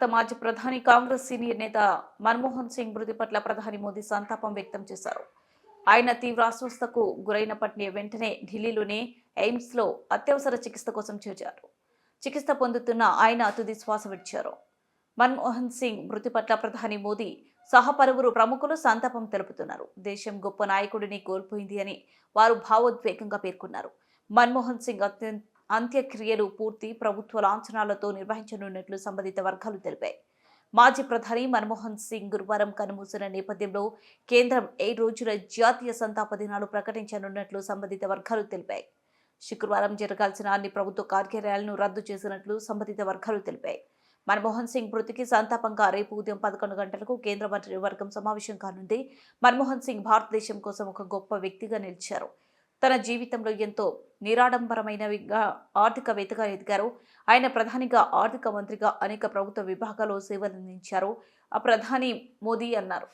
భారత మాజీ ప్రధాని కాంగ్రెస్ సీనియర్ నేత మన్మోహన్ సింగ్ మృతి పట్ల ప్రధాని మోదీ సంతాపం వ్యక్తం చేశారు. ఆయన తీవ్ర అస్వస్థతకు గురైనప్పటి వెంటనే ఢిల్లీలోని ఎయిమ్స్ లో అత్యవసర చికిత్స కోసం చేర్చారు. చికిత్స పొందుతున్న ఆయన తుది శ్వాస విడిచారు. మన్మోహన్ సింగ్ మృతి పట్ల ప్రధాని మోదీ సహా పలువురు ప్రముఖులు సంతాపం తెలుపుతున్నారు. దేశం గొప్ప నాయకుడిని కోల్పోయింది అని వారు భావోద్వేగంగా పేర్కొన్నారు. మన్మోహన్ సింగ్ అంత్యక్రియలు పూర్తి ప్రభుత్వ లాంఛనాలతో నిర్వహించనున్నట్లు సంబంధిత వర్గాలు తెలిపాయి. మాజీ ప్రధాని మన్మోహన్ సింగ్ గురువారం కన్నుమూసిన నేపథ్యంలో కేంద్రం 7 రోజుల జాతీయ సంతాప దినాలు ప్రకటించనున్నట్లు సంబంధిత వర్గాలు తెలిపాయి. శుక్రవారం జరగాల్సిన అన్ని ప్రభుత్వ కార్యాలయాలను రద్దు చేసినట్లు సంబంధిత వర్గాలు తెలిపాయి. మన్మోహన్ సింగ్ మృతికి సంతాపంగా రేపు ఉదయం 11 గంటలకు కేంద్ర మంత్రివర్గం సమావేశం కానుంది. మన్మోహన్ సింగ్ భారతదేశం కోసం ఒక గొప్ప వ్యక్తిగా నిలిచారు. తన జీవితంలో ఎంతో నిరాడంబరమైనవిగా ఆర్థికవేత్తగా ఎదిగారు. ఆయన ప్రధానిగా, ఆర్థిక మంత్రిగా అనేక ప్రభుత్వ విభాగాల్లో సేవలందించారు. ప్రధాని మోదీ అన్నారు.